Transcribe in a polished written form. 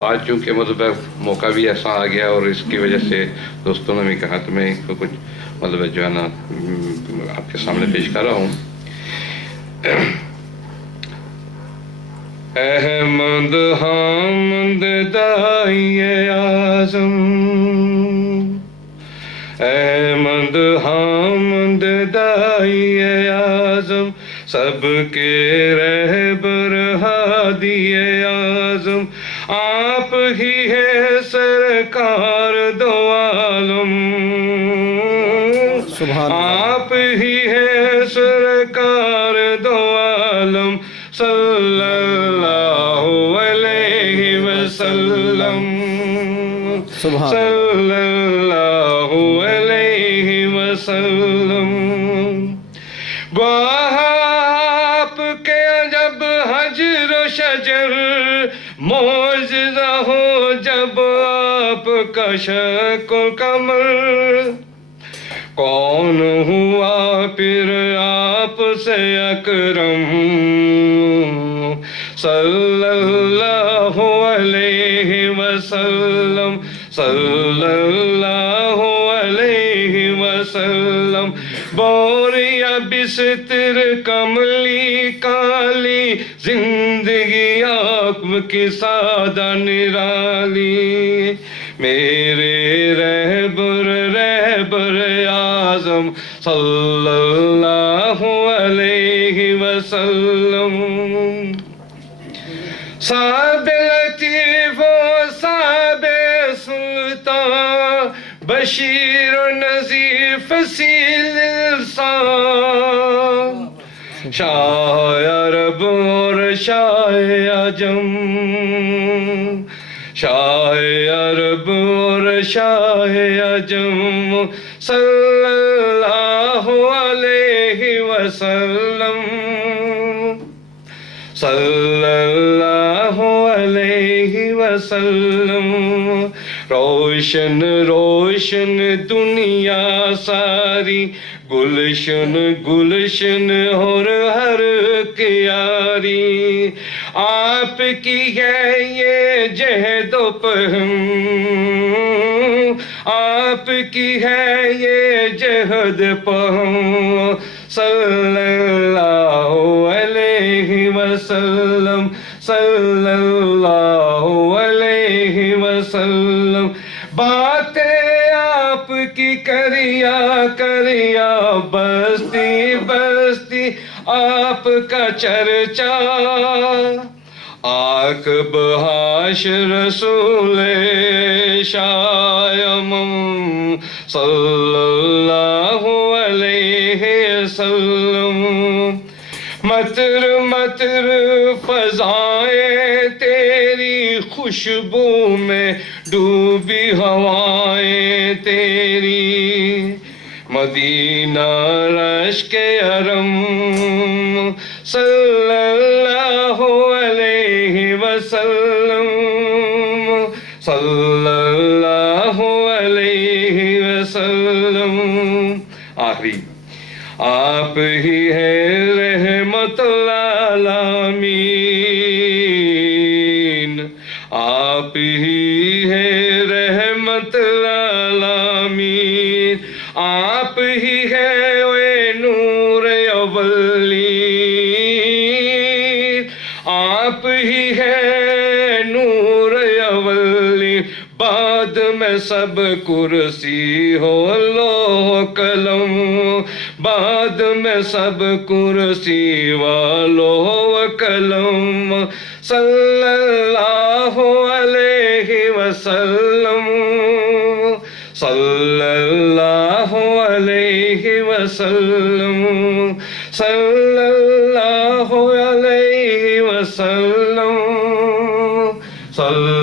آج چونکہ مطلب موقع بھی ایسا آ گیا اور اس کی وجہ سے دوستوں نے بھی کہا تو میں اس کو کچھ مطلب جو ہے نا آپ کے سامنے پیش کر رہا ہوں. احمد حامد دائی اعظم، احمد حامد دائی اعظم، سب کے رہبر ہادی اعظم، آپ ہی ہے سرکار دو عالم، آپ ہی ہے سرکار دو عالم، صلی اللہ علیہ وسلم، صلی اللہ علیہ وسلم. گواہ آپ کے جب حجر و شجر، معجزہ ہو جب آپ کا شکل قمر، کون ہوا پھر آپ سے اکرم، صلی اللہ علیہ وسلم، صلی اللہ علیہ وسلم. بوریا بستر کملی کالی، زندگی آپ کی سادہ نرالی، میرے رہبر اعظم، صلی اللہ علیہ وسلم. صاحب لطیف و صاحب سلطان، بشیر و نذیر فصیح لسان، شاہ عرب اور شاہ عجم، شاہ عرب اور شاہ عجم، صلی اللہ علیہ وسلم، صلی اللہ علیہ وسلم. روشن روشن دنیا ساری، گلشن گلشن اور ہر کیاری، آپ کی ہے یہ جہد و پہم، آپ کی ہے یہ جہد پہم، صلی اللہ علیہ وسلم، صلی اللہ علیہ وسلم. باتیں آپ کی کریا بستی بستی آپ کا چرچا، عاقب حاش رسول شایمم، صلی اللہ علیہ وسلم. مطر مطر فضائیں تیری، خوشبو میں ڈوبی ہوائیں تیری، مدینہ رشک حرم، صلی اللہ علیہ وسلم، صلی اللہ علیہ وسلم. آخری آپ ہی ہے رحمت للعالمین، آپ ہی ہے رحمت للعالمین، آپ ہی ہے وہ نور اولی، آپ ہی ہے نور اولی. بعد میں سب کرسی ہو لوح قلم، بعد میں سب کرسی والو قلم، صلی اللہ علیہ وسلم، صلی اللہ علیہ وسلم، صلی اللہ علیہ وسلم، صلی